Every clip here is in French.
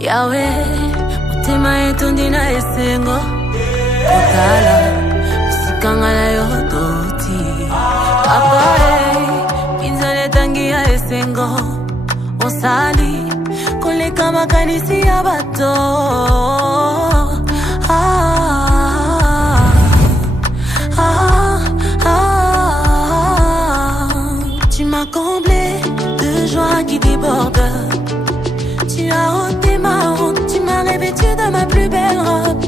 Yahweh, mutima yetu ndina esengo Otala, misikangala yototi Apare, kinzale tangi ya esengo Osali, kuleka makanisi ya bato Tu m'as comblé de joie qui déborde. Tu as ôté ma honte, tu m'as revêtu de ma plus belle robe.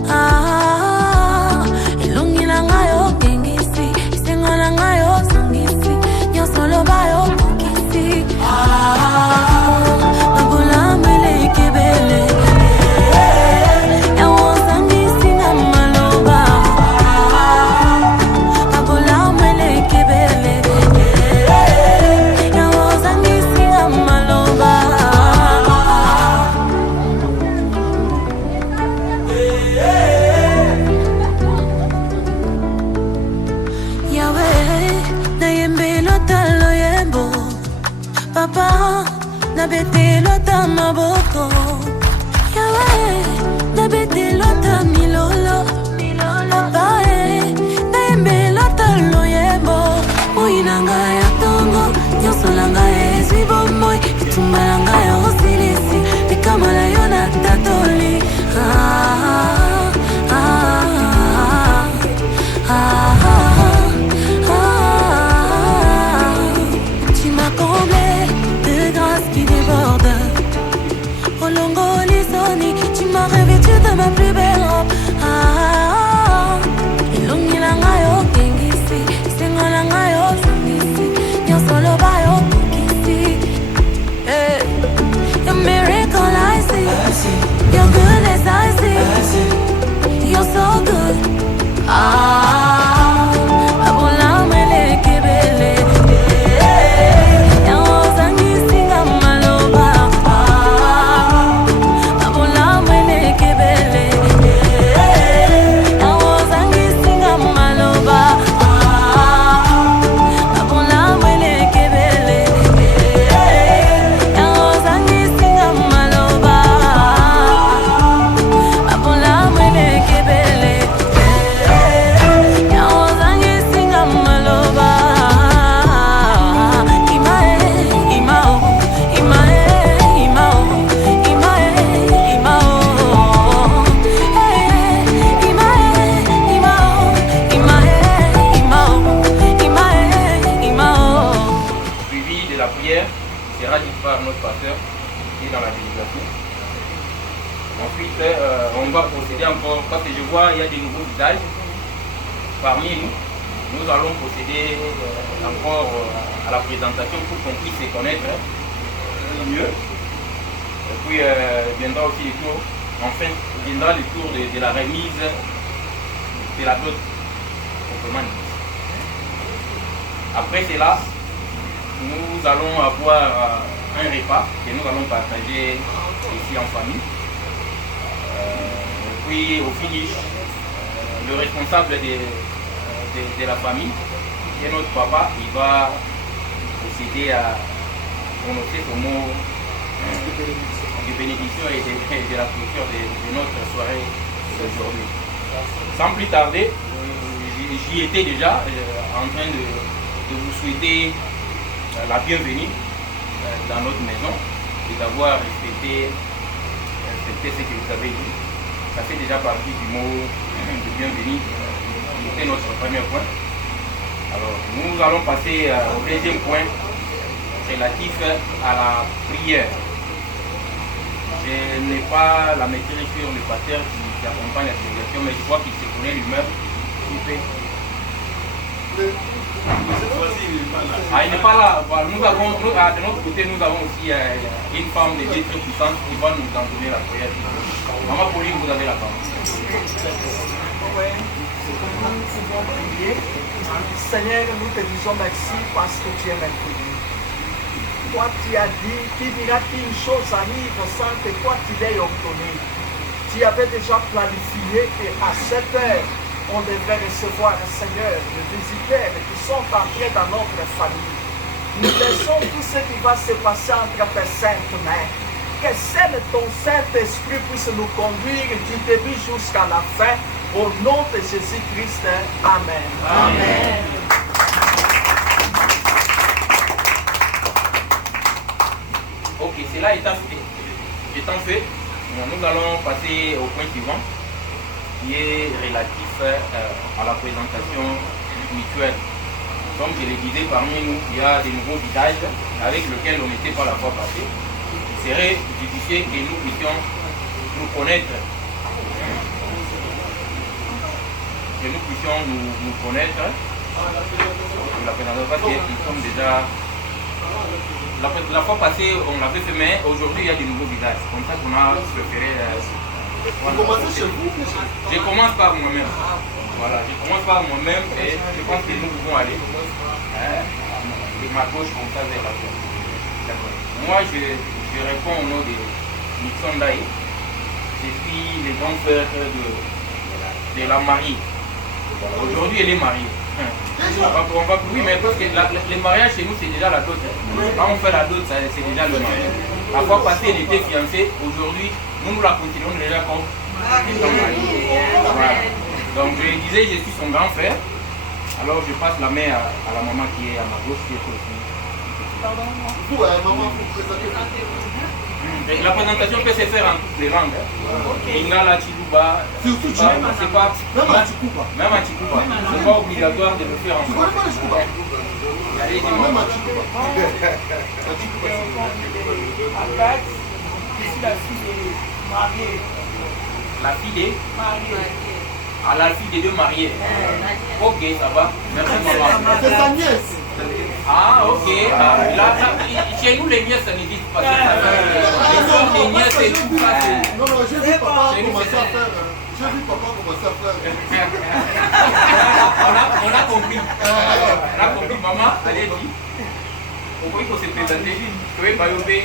Ilungi langa yo gengisi, isengo langa yo sangisi, nyonso loba yo kukisi. Mabula mele kebele, yawo sangisi na maloba. Mabula mele kebele, yawo sangisi na maloba. Papa, na bete lota maboko. Yahweh, na bete lota milolo. Papa, na yembe lota loyembo. Uinanga ya tongo, nyosolanga ezwi bomoy. Itumbalanga ya osilisi, likamala yona tatoli. Tu m'as comblé de grâce qui déborde. Olongo lisoni, tu m'as revêtu de ma plus belle robe. Ilungi langa yo gengisi, isengo langa yo sangisi, nyonso loba yo kukisi. Your miracle I see, your goodness I see, you're so good. Abula mele kebele. Par notre pasteur qui est dans la délégation. Ensuite, on va procéder encore, parce que je vois il y a des nouveaux visages parmi nous. Nous allons procéder encore à la présentation pour qu'on puisse se connaître mieux. Et puis viendra aussi le tour, enfin viendra le tour de la remise de la dot proprement dit. Après cela, nous allons avoir un repas que nous allons partager ici en famille. Puis au finish, le responsable de la famille, qui est notre papa, il va procéder à prononcer ce mot de bénédiction et de la clôture de notre soirée d'aujourd'hui. Sans plus tarder, j'y étais déjà en train de vous souhaiter la bienvenue dans notre maison et d'avoir respecté ce que vous avez dit. Ça fait déjà partie du mot de bienvenue qui était notre premier point. Alors nous allons passer au deuxième point relatif à la prière. Je n'ai pas la maîtrise sur le pasteur qui accompagne la délégation, mais je crois qu'il se connaît lui-même. Il n'est pas là. Nous avons, de notre côté, nous avons aussi une femme de Dieu très puissante qui va nous en donner la prière. Maman Pauline, vous avez la parole. Oui, nous pouvons prier. Seigneur, nous te disons merci parce que tu es merveilleux. Toi, tu as dit qu'il dira qu'une chose arrive sans que toi tu l'aies ordonné. Tu avais déjà planifié qu'à cette heure, on devrait recevoir un Seigneur, des visiteurs qui sont entrés dans notre famille. Nous laissons tout ce qui va se passer entre tes saintes mains. que seul ton Saint-Esprit puisse nous conduire du début jusqu'à la fin. Au nom de Jésus-Christ, Amen. Amen. Ok, cela étant fait, nous allons passer au point suivant, qui est relatif à la présentation mutuelle. Comme je le disais, parmi nous, il y a des nouveaux visages avec lesquels on n'était pas la fois passée. Il serait difficile que nous puissions nous connaître. Que nous puissions nous connaître. La présentation, parce que nous sommes déjà... La fois passée, on l'avait fait, mais aujourd'hui, il y a des nouveaux visages. Comme ça qu'on a préféré... Vous commencez chez vous? Je commence par moi-même. Voilà, je commence par moi-même et je pense que nous pouvons aller de ma gauche comme ça vers la droite. D'accord. Moi, je réponds au nom de Nixon Daï. Je suis le grand frère de la mariée. Aujourd'hui, elle est mariée. Oui, mais parce que le mariage chez nous, c'est déjà la dot. Quand on fait la dot, c'est déjà le mariage. La fois passée, elle était fiancée. Aujourd'hui, nous la continuons déjà comme étant mariée. Voilà. Donc, je disais, je suis son grand frère. Alors, je passe la main à la maman qui est à ma gauche, qui est aussi. Pardon, vous, maman, vous présentez. La présentation peut se faire en toutes les langues. Lingala, Chiluba, c'est pas. Même à Chikuba. C'est pas obligatoire de le faire en français. Tu connais pas le Chikuba? Allez, même à Chikuba. Je suis la fille des mariés. La fille des mariés. À la fille des deux mariés. Ok, ça va. Merci maman. C'est sa nièce. Ah, ok. Là, chez nous, les nièces, ça n'existe pas. Les nièces, c'est tout ça. Non, j'ai vu papa commencer à faire. J'ai vu papa commencer à faire. On a compris. On a compris. Maman, allez-y. Pourquoi il faut se présenter? Je vais pas y aller.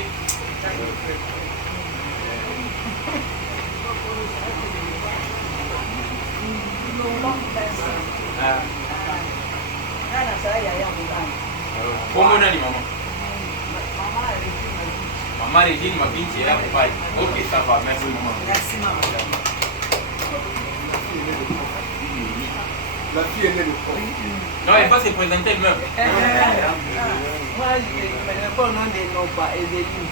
Comment on a dit maman? Maman Régine, ma fille, c'est là pour parler. Ok, ça va, merci maman. Merci maman. La fille est née de quoi? Non, elle va se présenter elle-même. Moi, je ne pas au nom de Noba, Evelyne.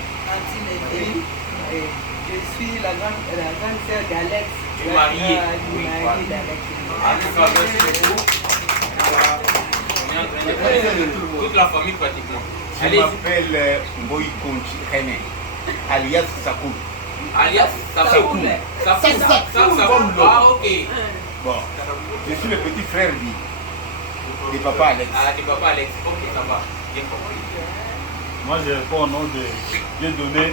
Je suis la grande sœur d'Alex. Du marié. Du mari d'Alex. En tout cas, merci beaucoup. On est en train de connaître toute la famille pratiquement. Je m'appelle Mboyi Konchi René, alias Sakoul. Alias Sakoul. Sakoul. Ah, ok. Bon, je suis le petit frère de papa Alex. Ah, de papa Alex. Ok, ça va. Bien compris. Moi, je réponds au nom de Dieudonné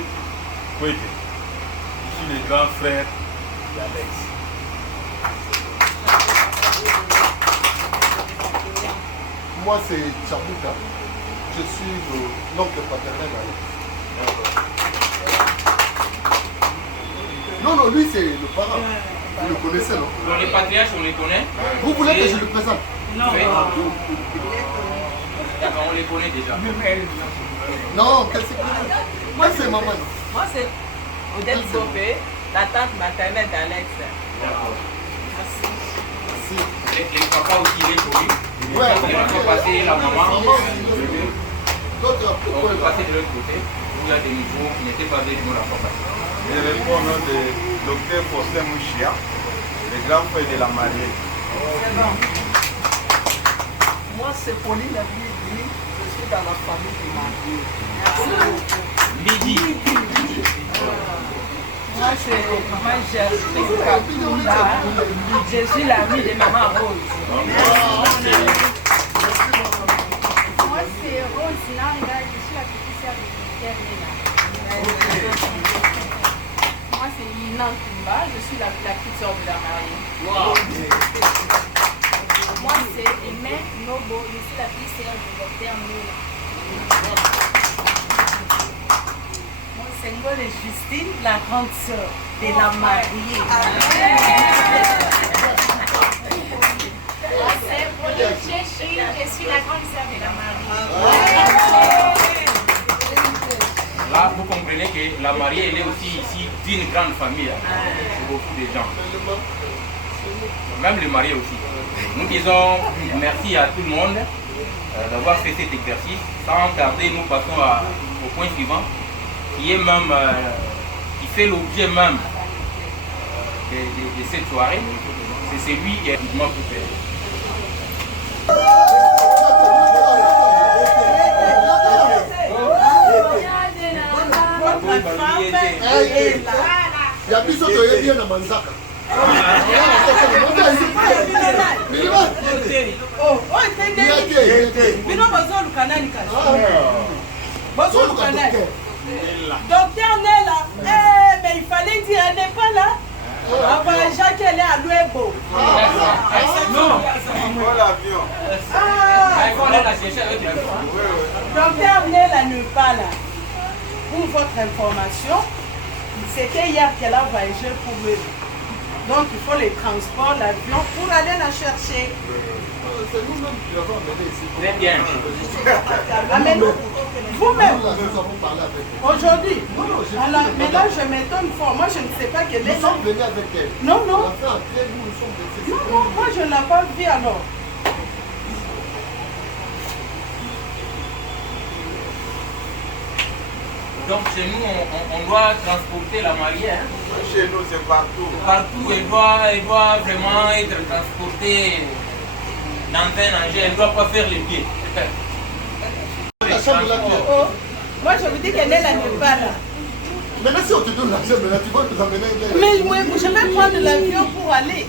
Kouete. Je suis le grand frère d'Alex. Moi, c'est Tchabouka. Je suis l'oncle paternel d'Alex. Non, lui, c'est le parent. Vous le connaissez, non? Bon, les patriarches, on les connaît. Vous voulez que je le présente? Non. D'accord, on les connaît déjà. Non, qu'est-ce que c'est? Moi, c'est maman. Moi, c'est Odette Gobé, la tante maternelle d'Alex. D'accord. Merci. Les papas aussi, il est connu. Ouais. Il va passer la maman. D'autres, On peut passer de l'autre côté. Il y a des nouveaux qui n'étaient pas avec nous la fois passée. Je réponds au nom de Dr Faustin Mouchia, le grand frère de la mariée. Moi, c'est Pauline Lydie. Je suis dans la famille du marié. Lydie. Moi, c'est maman Jasmine Kakunda. Je suis l'amie de maman Rose. Moi, c'est Rose Nanga. Je suis la petite sœur de Nina. Moi, c'est Nina Kumba. Je suis la petite sœur de la mariée. Wow. Moi, c'est Aimé Nobo. Je suis la petite sœur du docteur Moula. Moi, c'est Ngole Justine, la grande sœur de la mariée. Moi, c'est Pauline Chéchi. Je suis la grande sœur de la mariée. Là, vous comprenez que la mariée, elle est aussi ici d'une grande famille. C'est beaucoup de gens. Même les mariés aussi. Nous disons merci à tout le monde d'avoir fait cet exercice. Sans tarder, nous passons au point suivant, qui est même, qui fait l'objet même de cette soirée. C'est celui qui est mouvement tout fait. Il y a plus de bien dans Manzaka. Docteur Nella, mais il fallait dire elle n'est pas là. Avant Jacques, elle est à Louébo. Non, l'avion. Docteur Nella n'est pas là. Pour votre information, c'était hier qu'elle a voyagé pour Louébo. Donc il faut les transports, l'avion pour aller la chercher. C'est nous-mêmes qui l'avons amené ici. Très bien. Vous-même, Nous avons parlé avec elle. aujourd'hui, mais là je m'étonne fort. Moi je ne sais pas qu'elle est Nous là. sommes venus avec elle. Non, non. On a fait un très nous sommes venus. Non, non, moi je ne l'ai pas vu alors. Donc chez nous, on doit transporter la mariée. Hein. Chez nous, c'est partout. Partout, elle doit vraiment être transportée dans un engin. Elle ne doit pas faire les pieds. La chambre là, Oh, moi je vous dis qu'elle n'est là n'est pas là. maintenant si on te donne l'argent, maintenant tu vas nous amener elle. Mais moi, je vais prendre l'avion pour aller.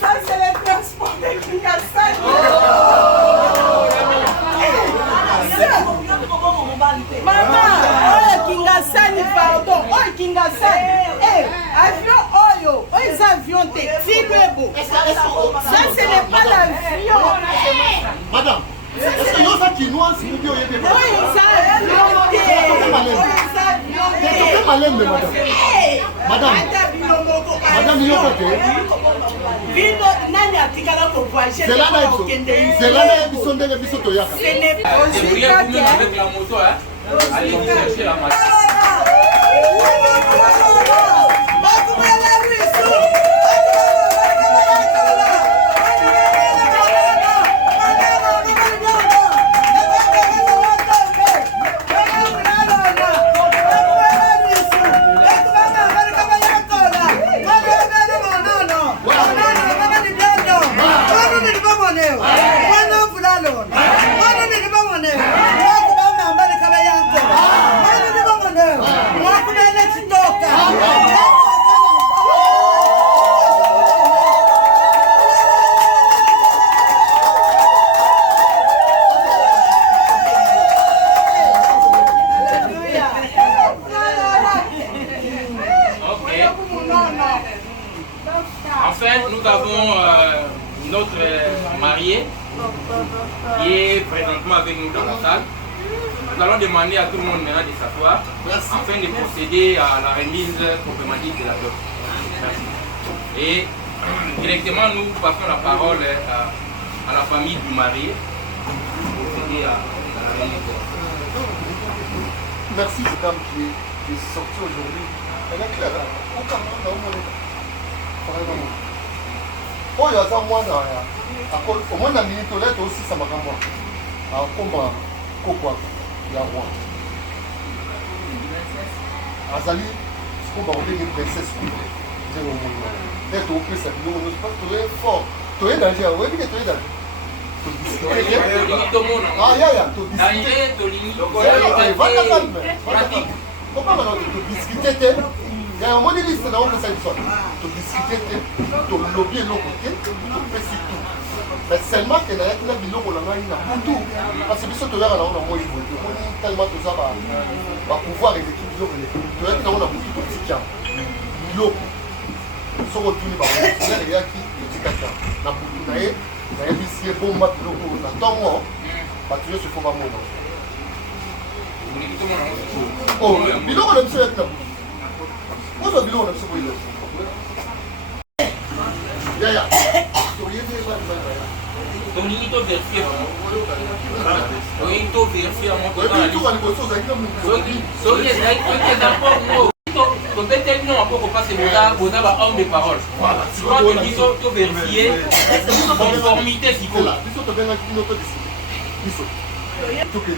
Ça c'est le transport de Kingasani. Maman, oh Kingasani, pardon, oh Kingasani, avion Oyo, oh les avions de Filwebo. Ça ce n'est pas l'avion. Madame, est-ce que nous sommes chinois si nous disons Oh les avions de. c'est malin, mais madame. Madame, madame, il y a pas de. Vino nani atikala ko voyager C'est là, c'est là, ils sont des bisous de Yaka. Ce n'est pas Débrouillez vous-même avec la moto. Hein. Allez vous chercher la machine. Enfin, nous avons notre marié qui est présentement avec nous dans la salle. Nous allons demander à tout le monde maintenant de s'asseoir afin de procéder à la remise complémentaire de la dot. Merci. Et directement, nous passons la parole à la famille du marié pour procéder à la remise. Merci, cette dame qui est sortie aujourd'hui. Elle est claire. Aucun monde n'a oyo aza mwana omwana minito lete osisa makambo akoma kokwa ya roi azali siko bakobenge princesse nde omona nde topesa biloko nyonso parce toye fort toye danger oyebi ke toye danger yaya tobisitevakakame tobiskite te omoni liste na opesa biso todiskute te tolobi eloko te topesi tout mais seulement ke nayaki na biloko na ngai na butu parce biso toyaka nango na moi boye omoni tellement toza bapouvoir eleki biloko eleki toyaki nango na butu totika biloko soki otuni baer eyaki totikaka na butu na ye nayebisi ye bomba biloko na ntongo bato nyonso fo bamona biloko na biso yaki na butu ozo biloko na biso boyelo yaya toye Donc, il faut vérifier vraiment. Il faut vérifier vraiment. Oui, mais tout va nous ressourcer avec nous. Donc, les apports, on peut être non encore qu'on passe aux hommes de parole. Voilà. Quand tu dis qu'il faut vérifier, conformité qu'il faut. Il faut te faire une autre décision. Il faut. Tout que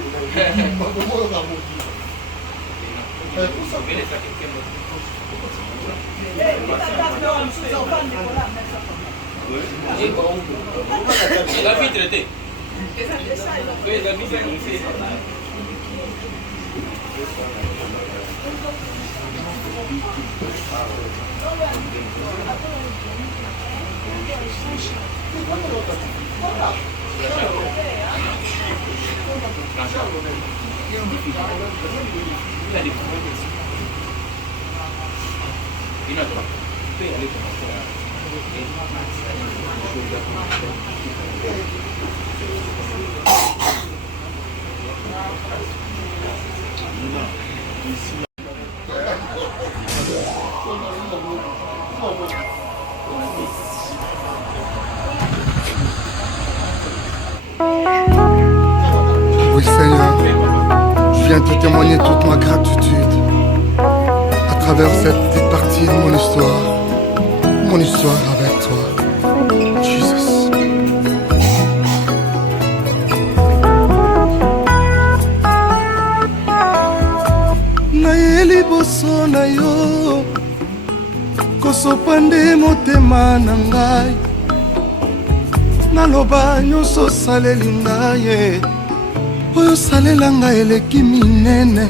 il a vite traité. Il a vite traité. Oui Seigneur, je viens te témoigner toute ma gratitude à travers cette petite partie de mon histoire avec toi, Jesus. Naye liboso na yo kosopa nde motema na ngai naloba nyonso osaleli ngai ye oyo osalela ngai eleki minene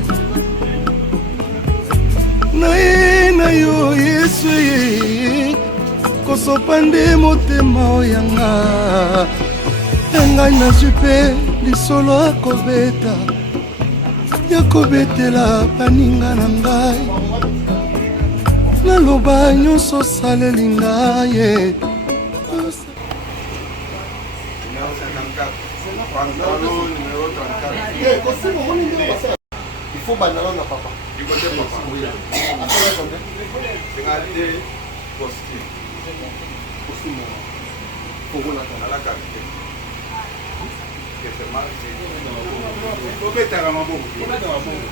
naye na yo Yesu ye kosopa nde motema oyanga ngai nazwi mpe lisolo akobeta ya kobetela baninga na ngai naloba nyonso osaleli ngai ye il faut banana na papa. Du côté papa. Oui. C'est un costume. Costume. Pour vous la qualité.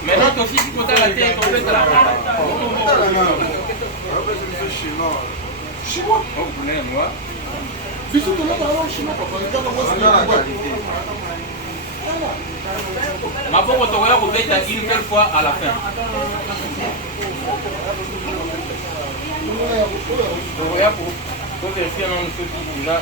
Maintenant, ton fils, il faut la tête, on peut te la chinois. Oh, vous voulez moi? Puis surtout là, chinois, papa. Ma pauvre Togoya vous bête une seule fois à la fin. Togoya pour vérifier un nom de ceux qui là.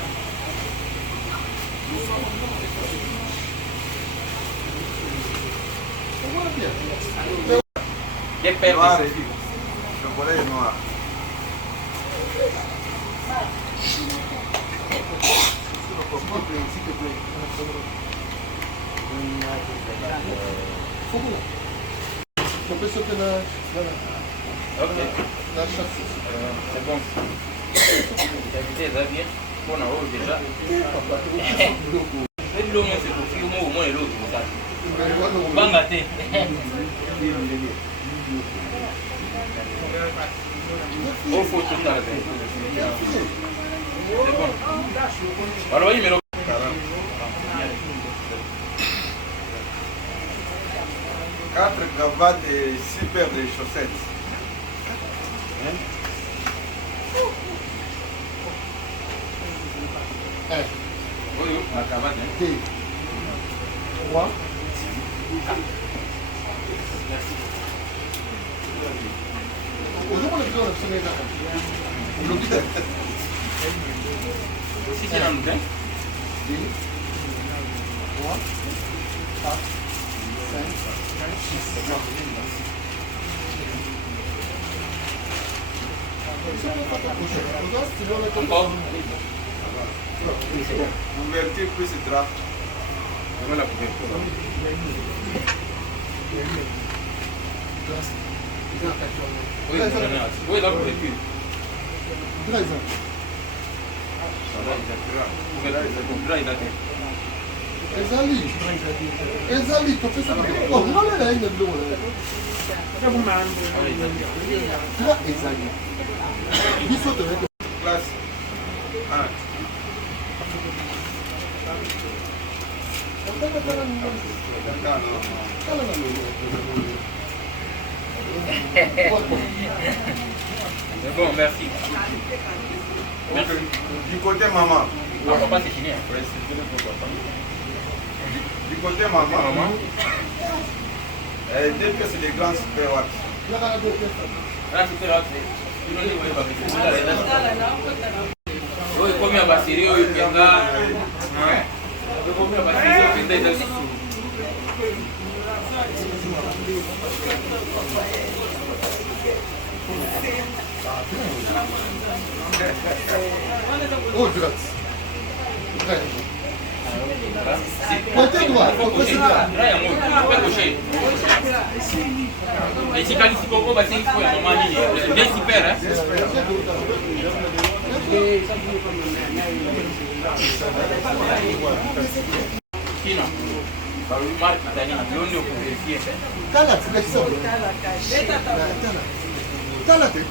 Quel père de ce film? Chocolat et noir. S'il te plaît. On peut sauter là. Ok. La chasse. C'est bon. T'as bien. Bon, on a déjà. Le long, c'est pour filmer au moins l'autre. Bangaté. Au faut tout à l'heure. C'est bon. Alors, il me l'a. 4 cravates et 6 paires de chaussettes. Oui, la cravate. 2, 3. Aujourd'hui, on a besoin de Si c'est dans le bain. 2, 3, 4, 5, 6. Encore. Couverture plus drap. Voilà la couverture. Oui, la couverture. ezali topesa ngala na ina biloko ezali biso toyeke Classe 1. C'est bon, merci. Merci. Du côté maman. Ah, papa, c'est fini. Hein. Du côté maman. Dès que c'est des grands super watts. Oui, comme un bassiri, oui, il y a Oh, grâce. Côté droit, et si quand il s'y comprend, c'est une fois, bien super, hein? Kino, Marc Italiano, l'onde pour vérifier. Tala, c'est Tala, c'est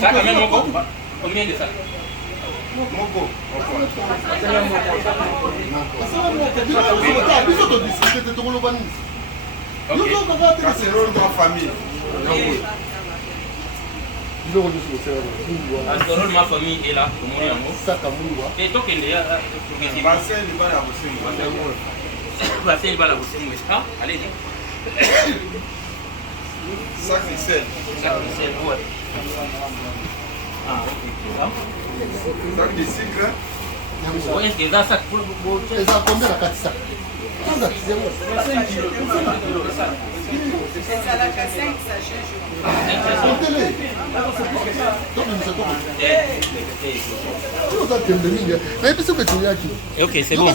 ça quand même Moko? Combien de ça? Moko. C'est l'autre de ma famille. Le rôle de ma famille est là, et donc il est allez-y. Sac de sel. Ouais. Ah, ok. Sac de sucre. Oui, est-ce que dans ça, pour et ça combien la 4 sacs? 5 kilos. C'est ça là, 5 sachets. Comptez-les. Ok, c'est bon.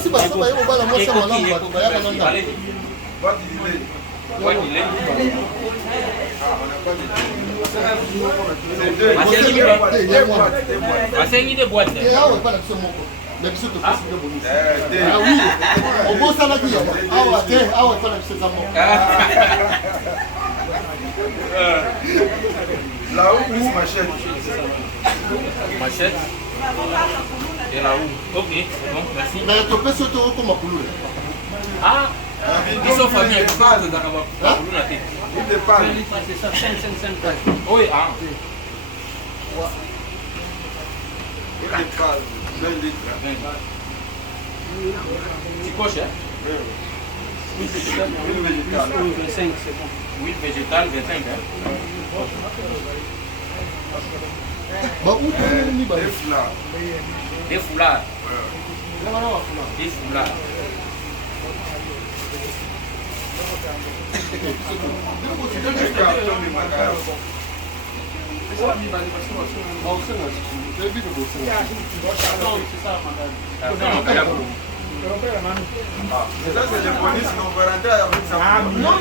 Mais biso to kasi de bonus. Ah oui. On bosse à la vie. Ah ouais, pas la chose à moi. Là où plus machette. Machette. Et là où? Ok, c'est bon, merci. Mais tu peux surtout comme ma couleur. Ah, ils sont familles, ils sont pas de Daraba. Il dépend. C'est ça, 5. Oui, ah. Il dépend. 20 litres. Tu coches, hein? Huile végétale. 25, c'est bon. Huile végétale, 25, hein? Bah, où Des foulards. Des foulards. Des foulards. Des cartons de macarons. Ça c'est le bonus, on va rentrer avec ça. Non,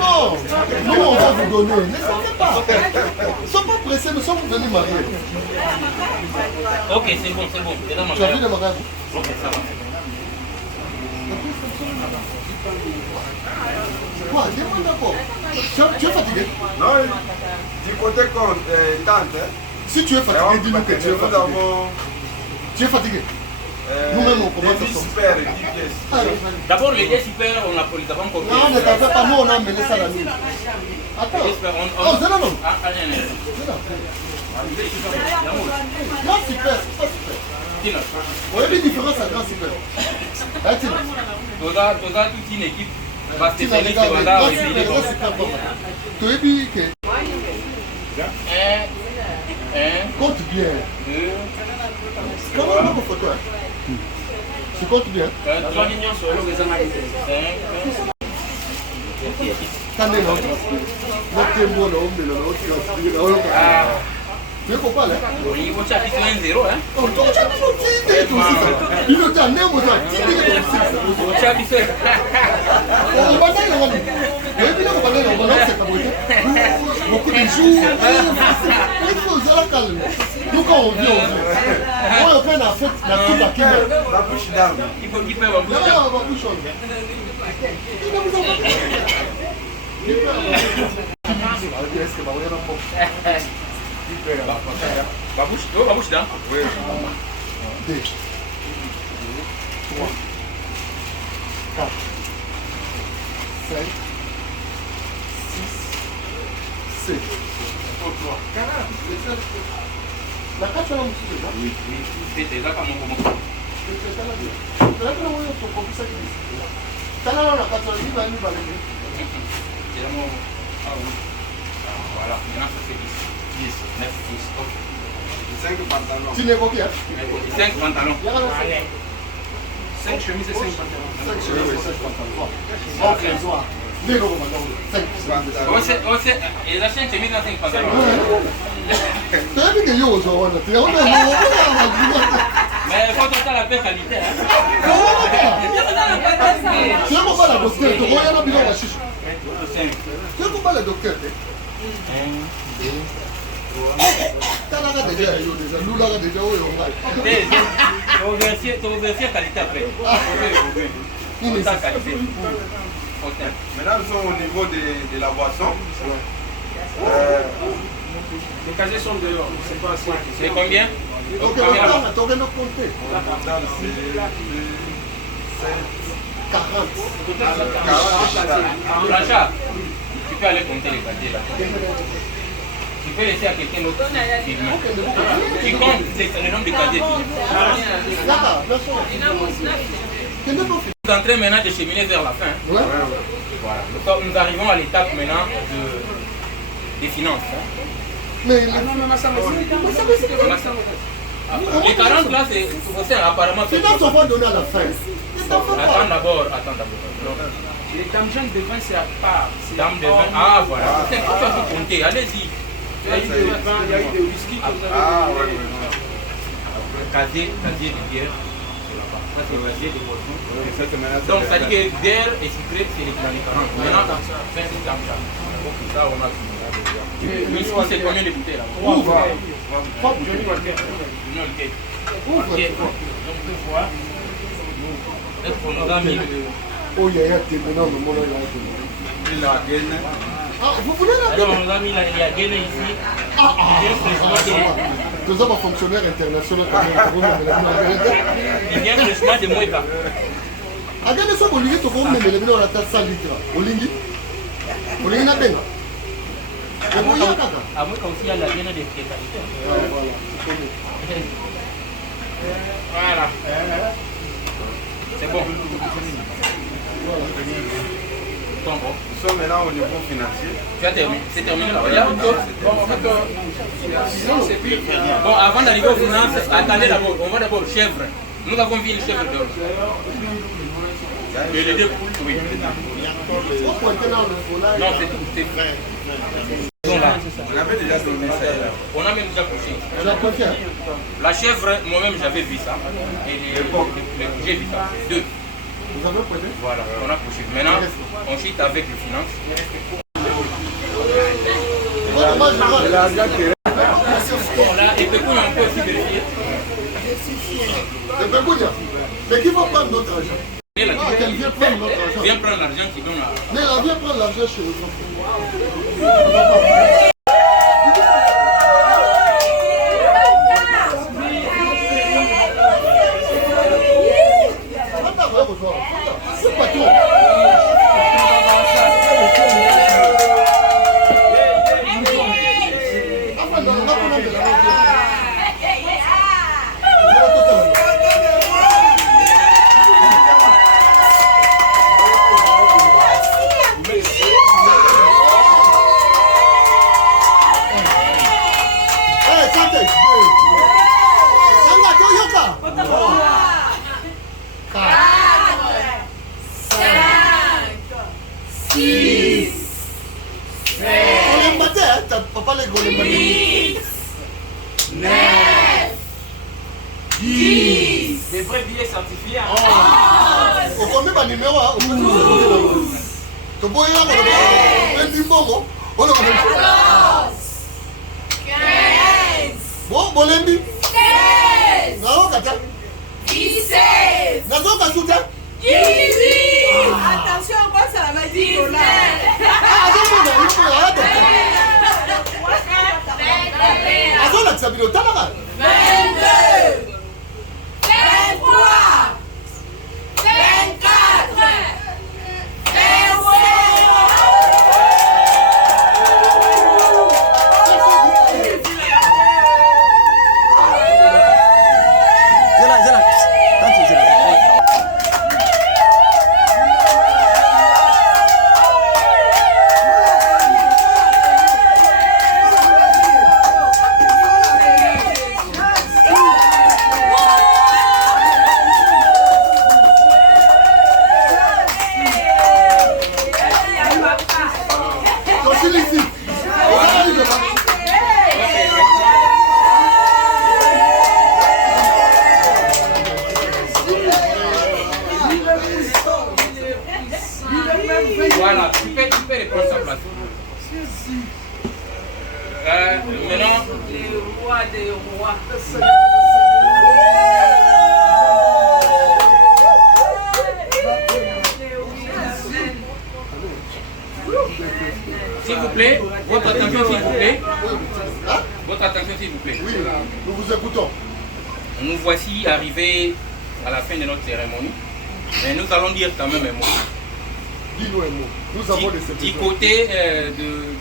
nous on va vous donner. Ne sortez pas. Ils ne sont pas pressés, nous sommes venus marier. Ok, c'est bon. Tu as vu le mariage? Ok, ça va. Quoi? Demande encore. Tu es fatigué? Non, du côté tante. Si tu es fatigué, dis-nous que tu es fatigué. Tu es fatigué? Nous-mêmes, on commence à super, 10 pièces. D'abord, les 10 super, on a pris d'abord encore. Non, ne t'en fais pas, nous on a amené ça la nuit. Attends. Oh, c'est là, non? Ah, non. Grand super, c'est pas super. On a une différence à grand super. Tu as toute une équipe. Parce que c'est grand super. Tu as dit que. Compte bien. Comment on peut photo? Tu comptes bien? Tu es copain là? Oui, vous avez fait 1-0, hein? Oh, tu as mis mon titre. Il ne t'a même pas dit. Vous avez fait. On va aller là. Beaucoup de jours. Il faut se calmer. Nous, quand on vient, on fait la fête, la coupe à qui même. La bouche d'âme. Il faut qu'il paie ma bouche. Non, ma bouche. Est-ce que Baouya n'a pas? Babouche là. Oui. 2, 3, 4, 5, 6, 7. La 4 là, oui, c'est déjà comme on voilà, maintenant ça fait 10. 10, 9, 10. 5 pantalons. Tu n'es pas bien? 5 pantalons. 5 chemises et 5 pantalons. 5 chemises et 5 pantalons. Ok, soir. Les gros pantalons. 5 pantalons. Et la chaîne chemise à 5 pantalons. Tu as vu que yo, tu as mais il faut traiter la belle qualité. Tu es pas la docteur, tu vois, il y a un bilan à chiche. Tu es pas la docteur. T'as déjà, nous l'avons déjà, tu vas vérifier qualité après. Maintenant, nous sommes au niveau de la boisson. Les casiers sont dehors, c'est pas assez. C'est combien? Ok, tu as rien compté. 40. Rachat, tu peux aller compter les casiers là. Tu peux laisser à quelqu'un d'autre filmer. Tu comptes le nombre de casiers. Nous entrons maintenant de cheminer vers la fin. Ouais. Voilà. Nous arrivons à l'étape maintenant des finances. Mais les 40 là, c'est apparemment. finances, on va donner à la fin. Attends d'abord. Les dames jeunes de vin, c'est à part. Dame de vin. Ah voilà. C'est ça qu'il faut compter. Allez-y. Il y a eu des vins, il y a eu des whisky que vous avez. Ah, oui. Casier de bière. Ça, c'est le casier de boisson. Donc, ça dit que bière et sucré, c'est les 40. Maintenant, 20 grammes. Ça, on a fini. Whisky, c'est combien de bouteilles là? Ouvre. 3 bouteilles. Non, ok. Ouvre. Donc, deux fois. Est-ce qu'on nous a mis le. Oh, il y a des maintenant, le monde là. Ah, vous voulez la Alors, on nous a mis la gaine ici. Nous avons un fonctionnaire international quand même. Il vient fraîchement de Moïka. Regardez ça, vous voulez que vous me mettez dans la tasse 100 litres. Vous voulez la peine? À moi, aussi, il y a la gaine de qualité. Voilà. C'est bon. Nous sommes maintenant au niveau financier. Tu as terminé. C'est terminé là. Bon, avant d'arriver aux finances, attendez d'abord. On va d'abord chèvre. Nous avons vu une chèvre d'or. Et les deux poules, oui. Non, c'est tout. On avait déjà donné ça. On a même déjà couché. La chèvre, moi-même j'avais vu ça. Et j'ai vu ça. 2. Vous avez prêté? Voilà, on a couché. Maintenant, on chute avec le finance. Là, et puis on peut aussi vérifier. Mais qui va prendre notre argent? Qu'elle vient prendre notre argent. Viens prendre l'argent qui donne à... Néla, viens prendre l'argent chez vous. C'est pas tout. Papa les gros, 9, 10. Des vrais billets certifiés. Au combien de numéros? Tu peux y aller. Tu peux y aller. 15. Bon, bon, 16. 17. 18. Attention, quoi ça va dire? 19. Sabino Tamara. 22, 23, 24, 25. Voilà, tu peux reprendre sa place. Maintenant, Le roi des rois. s'il vous plaît, votre attention s'il vous plaît. Votre attention s'il vous plaît. Oui, nous vous écoutons. Nous voici arrivés à la fin de notre cérémonie. Mais nous allons dire quand même un mot. Dis-nous un mot. Nous avons des Du côté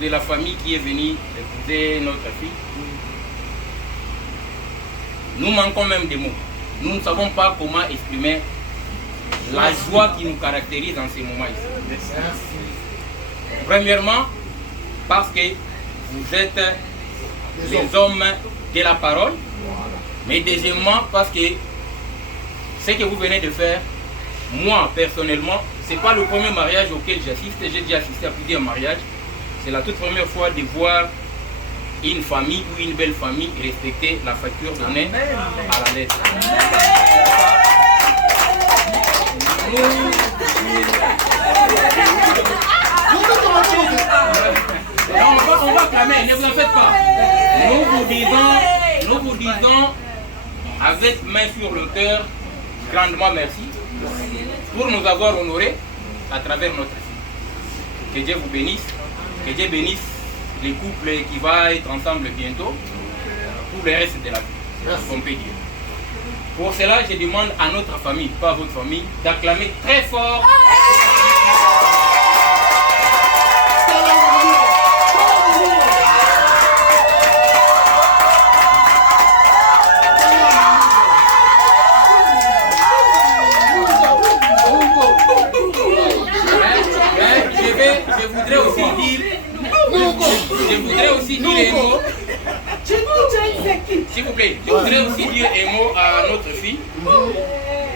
de la famille qui est venue épouser notre fille, nous manquons même des mots. Nous ne savons pas comment exprimer la joie qui nous caractérise dans ces moments ici. Premièrement, parce que vous êtes les hommes de la parole, mais deuxièmement, parce que ce que vous venez de faire, moi personnellement, ce n'est pas le premier mariage auquel j'assiste. J'ai déjà assisté à plusieurs mariages. C'est la toute première fois de voir une famille ou une belle famille respecter la facture donnée à la lettre. On va clamer, ne vous en faites pas. Nous vous disons avec main sur le cœur, grandement merci pour nous avoir honorés à travers notre fille. Que Dieu vous bénisse, que Dieu bénisse les couples qui vont être ensemble bientôt pour le reste de la vie, on peut dire. Pour cela, je demande à notre famille, pas à votre famille, d'acclamer très fort. Je voudrais aussi dire un mot. S'il vous plaît, je voudrais aussi dire un mot à notre fille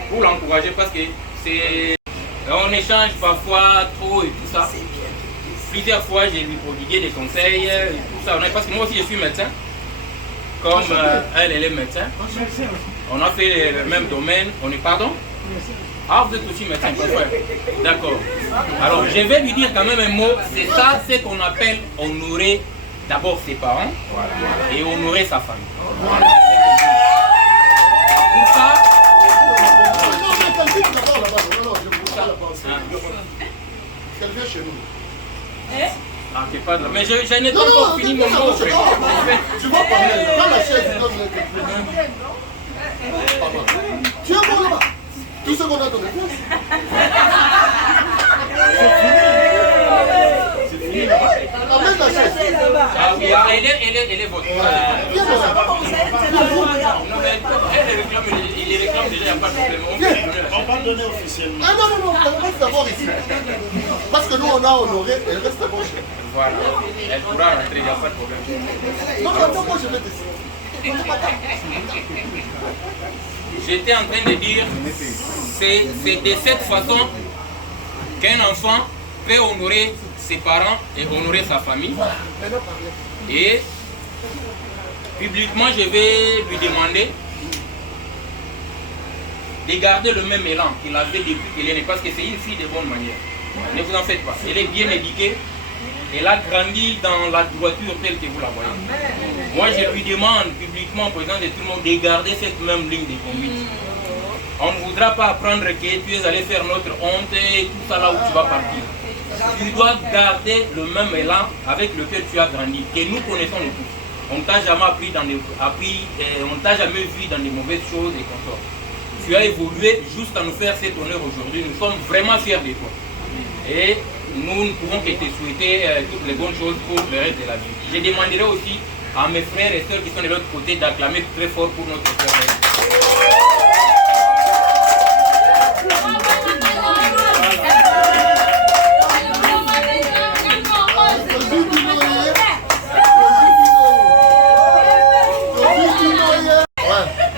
pour l'encourager parce que c'est. On échange parfois trop et tout ça. Plusieurs fois, j'ai lui prodigué des conseils et tout ça. Parce que moi aussi, je suis médecin. Comme elle est médecin. On a fait le même domaine. On est pardon? Ah, vous êtes aussi médecin, frère. D'accord. Alors, je vais lui dire quand même un mot. C'est ça, ce qu'on appelle honorer d'abord ses parents et honorer sa famille. Pour ça, qu'elle vient chez nous. ah, c'est pas de... Mais je n'ai pas encore fini mon mot. Tu vas parler. Dans la chaise, tu es bon là-bas. Tout ce qu'on a donné. C'est fini là-bas. Amène la chaise. Ah oui, elle est votre. Il réclame déjà, il n'y a pas de problème. On va donner officiellement. Ah non, elle reste d'abord ici. Parce que nous, on a honoré, elle reste d'abord chez nous. Voilà, elle pourra rentrer, il n'y a pas de problème. Non, attends, moi je vais décider. J'étais en train de dire, c'est de cette façon qu'un enfant peut honorer ses parents et honorer sa famille. Et publiquement, je vais lui demander de garder le même élan qu'il avait depuis qu'elle est née, parce que c'est une fille de bonne manière. Ne vous en faites pas, elle est bien éduquée, elle a grandi dans la droiture telle que vous la voyez. Moi, je lui demande publiquement, au président de tout le monde, de garder cette même ligne de conduite. On ne voudra pas apprendre que tu es allé faire notre honte et tout ça là où tu vas partir. Tu dois garder le même élan avec lequel tu as grandi, que nous connaissons nous tous. on ne t'a jamais on ne t'a jamais vu dans des mauvaises choses et consorts. Tu as évolué juste à nous faire cet honneur aujourd'hui. Nous sommes vraiment fiers de toi. Et nous ne pouvons que te souhaiter toutes les bonnes choses pour le reste de la vie. Je demanderai aussi à mes frères et sœurs qui sont de l'autre côté d'acclamer très fort pour notre frère.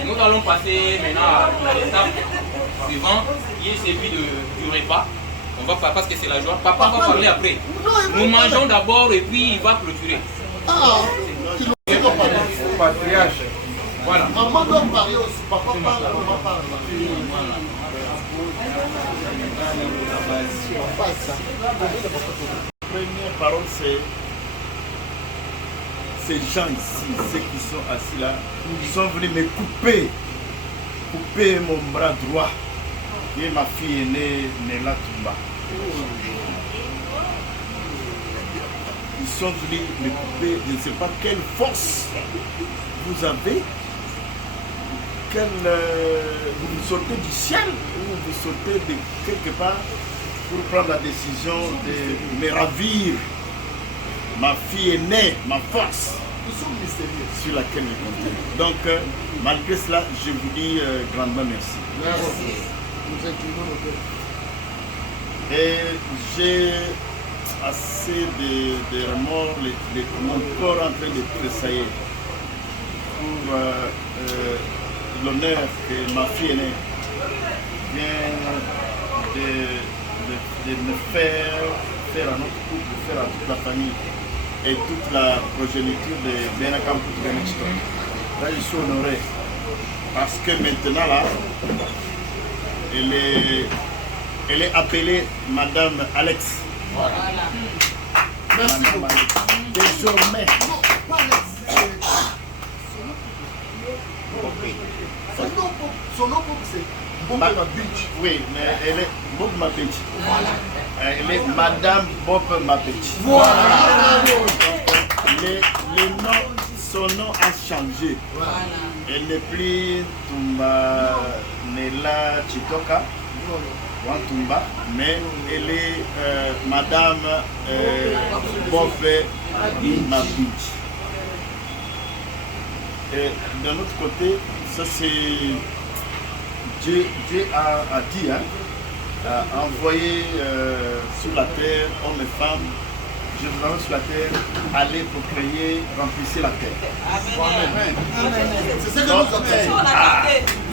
Nous allons passer maintenant à l'étape suivante, qui est celui du repas. On va pas parce que c'est la joie. Papa va parler après. Nous mangeons d'abord et puis il va clôturer. Patriarche. Voilà. Maman doit parler aussi. Papa parle, maman parle. La première parole, c'est ces gens ici, ceux qui sont assis là, ils sont venus me couper mon bras droit. Et ma fille aînée, Nela Tumba. Ils sont venus me couper, je ne sais pas quelle force vous avez, vous sortez du ciel ou vous sortez de quelque part pour prendre la décision de me ravir. Ma fille aînée, ma force sur laquelle je compte. Donc, malgré cela, je vous dis grandement merci. Merci. Et j'ai assez de remords, mon corps en train de tressailler pour l'honneur que ma fille aînée vient de me faire à notre couple, faire à toute la famille et toute la progéniture de Benakam Poutou. Là, je suis honoré parce que maintenant, là, elle est appelée Madame Alex. Voilà. Merci beaucoup. Désormais. Son nom c'est Bob Mabinchi. Oui, mais elle est Bob Mabinchi. Voilà. Elle est Madame Bob Mabinchi. Voilà. Le nom, son nom a changé. Voilà. Elle n'est plus Tumba Nela Chitoka. Tumba, mais elle est Madame Bob Mabinchi. Et d'un autre côté, ça c'est Dieu a dit, a envoyé sur la terre hommes et femmes. Je vous envoie sur la terre, allez pour créer, remplissez la terre. Amen. C'est ce que nous attendons.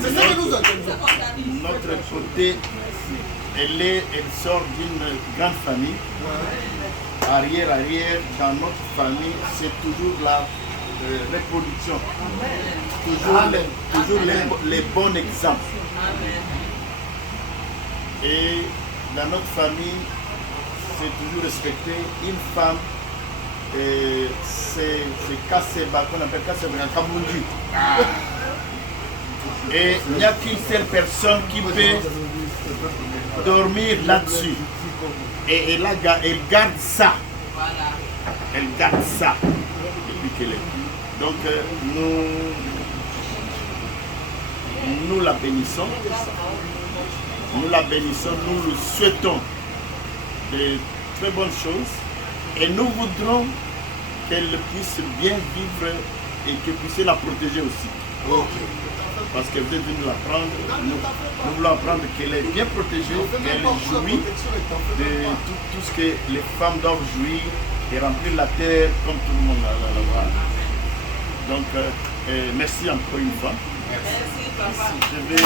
C'est ce que nous attendons. Notre côté, elle sort d'une grande famille. Arrière, dans notre famille, c'est toujours la reproduction. Toujours les bons exemples. Et dans notre famille, c'est toujours respecté. Une femme, c'est Kasseba, qu'on appelle Kasseba, Kamundi. Et il n'y a qu'une seule personne qui peut dormir là-dessus. Et elle garde ça. Elle garde ça depuis qu'elle est. Donc nous la bénissons. Nous la bénissons, nous lui souhaitons de très bonnes choses et nous voudrons qu'elle puisse bien vivre et que puisse la protéger aussi. Okay. Parce que vous êtes venu la prendre, nous voulons apprendre qu'elle est bien protégée, qu'elle jouit de tout ce que les femmes doivent jouir et remplir la terre comme tout le monde la voit. Donc merci encore une fois. Merci papa. Je vais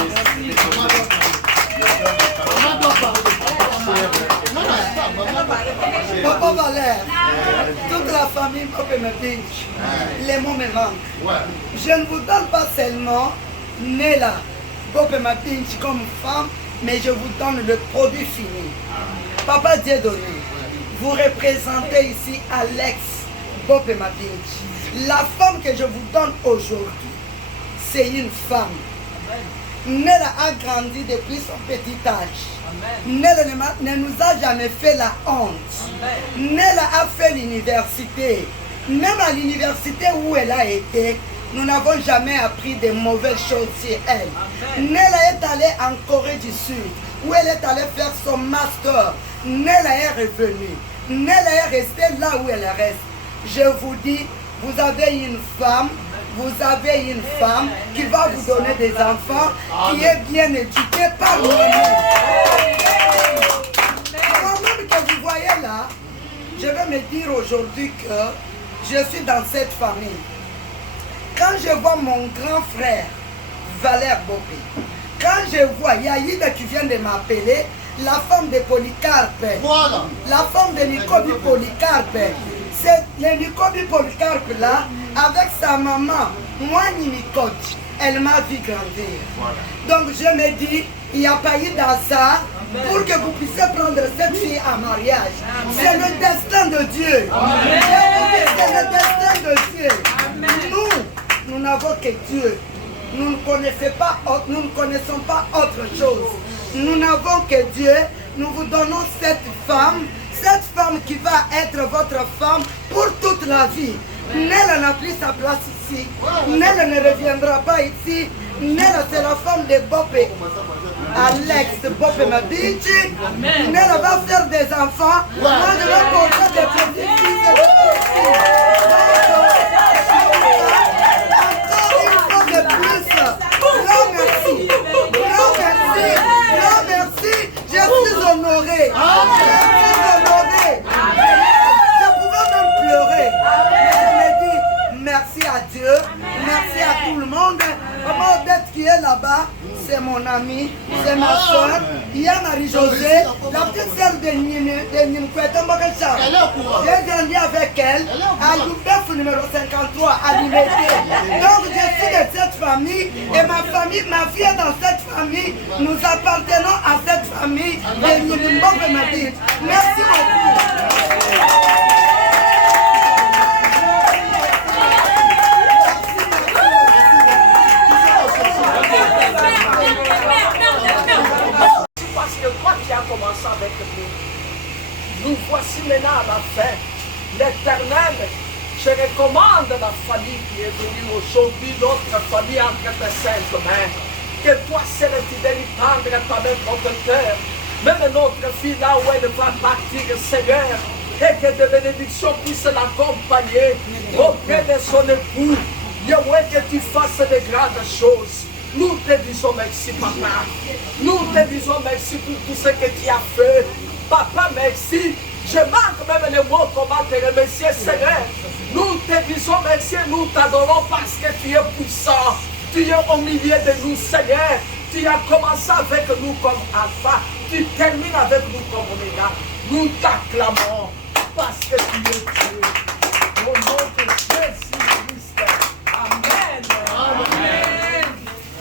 Papa Valère, toute la famille Bob Mabinchi, les mots me manquent. Je ne vous donne pas seulement Nela Bob Mabinchi comme femme, mais je vous donne le produit fini. Papa Dieudonné, vous représentez ici Alex Bob Mabinchi. La femme que je vous donne aujourd'hui, c'est une femme. Nela a grandi depuis son petit âge. Nela ne nous a jamais fait la honte. Nela a fait l'université. Même à l'université où elle a été, nous n'avons jamais appris de mauvaises choses sur elle. Nella est allée en Corée du Sud, où elle est allée faire son master. Nella est revenue. Nella est restée là où elle reste. Je vous dis, vous avez une femme qui va vous donner des enfants, qui est bien éduquée par nous-mêmes. Moi-même que vous voyez là, je vais me dire aujourd'hui que je suis dans cette famille. Quand je vois mon grand frère, Valère Bopé, quand je vois Yaïda qui vient de m'appeler, la femme de Polycarpe, voilà. La femme de Nicobi Polycarpe, c'est le Nicobi Polycarpe là, avec sa maman, moi Nimikoch, elle m'a vu grandir. Voilà. Donc je me dis, il n'y a pas eu d'hasard pour que vous puissiez prendre cette fille en mariage. C'est le destin de Dieu. C'est le destin de Dieu. Nous n'avons que Dieu. Nous ne connaissons pas autre chose. Nous n'avons que Dieu. Nous vous donnons cette femme qui va être votre femme pour toute la vie. Nella n'a plus sa place ici. Nella ne reviendra pas ici. Nella, c'est la femme de Bopé. Alex Bopé m'a dit, Nella va faire des enfants. Moi, je vais porter des petits fils et des petits. Encore une fois de plus, grand merci. Grand merci. Grand merci. Je suis honoré. Je suis honoré. Je pouvais même pleurer. Mais je me dis, merci à Dieu. Merci à tout le monde. Maman Odette qui est là-bas, c'est mon amie, c'est ma soeur. Il y a Marie-Josée, la petite sœur de Nimkwete Mbokesha. J'ai grandi avec elle à Loubef numéro 53 à Limité. Donc je suis de cette famille et ma vie est dans cette famille. Nous appartenons à cette famille de Nimkwete Mbokesha. Merci beaucoup. Parce que toi qui as commencé avec nous voici maintenant à la fin. L'Éternel, je recommande la famille qui est venue aujourd'hui, notre famille entre tes saintes mains. Que toi, Seigneur, tu bénis tendre ta main protecteur. Même notre fille là où elle va partir, Seigneur, et que des bénédictions puissent l'accompagner auprès de son époux. Yahweh, que tu fasses de grandes choses. Nous te disons merci, papa. Nous te disons merci pour tout ce que tu as fait. Papa, merci. Je manque même les mots comment te remercier, Seigneur. Nous te disons merci et nous t'adorons parce que tu es puissant. Tu es au milieu de nous, Seigneur. Tu as commencé avec nous comme Alpha. Tu termines avec nous comme Oméga. Nous t'acclamons parce que tu es Dieu. Au nom de Jésus-Christ. Amen. Amen.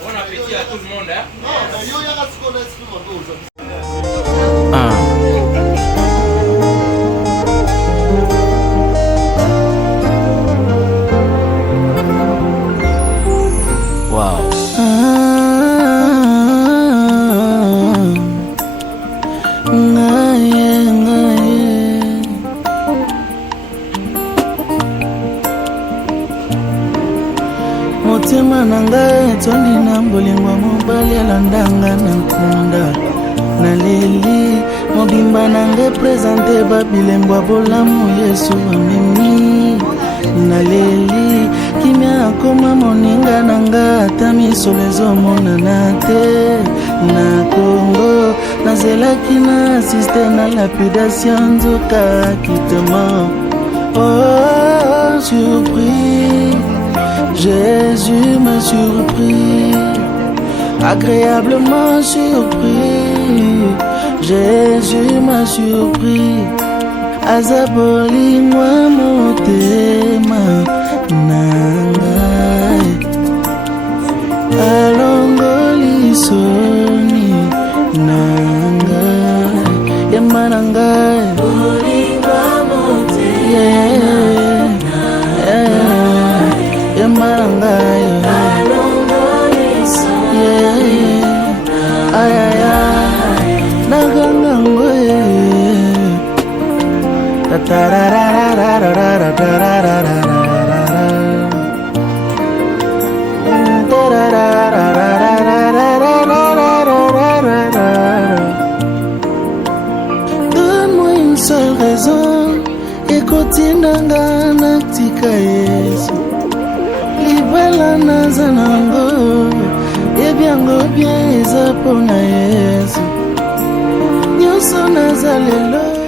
Bon appétit à tout le monde. Hein? Wow. Motema nanga etondi na bolingo mobali alandanga na nkunda naleli mobimba nanga présente babilembo bolamu Yesu amemi naleli kimia akoma moninga nanga ata misolo ezomonana te na Congo nazelaki na asiste na lapidation nzoka kitema. Oh, surpris, Jésus m'a surpris, agréablement surpris. Jésus m'a surpris, azaboli moi motema nangai, alongoli soni nangai, yema nangai, Donne-moi une seule raison et kotinanga natika Yesu libala nazanango ebyango bien eza pona Yesu nyonso nazalelo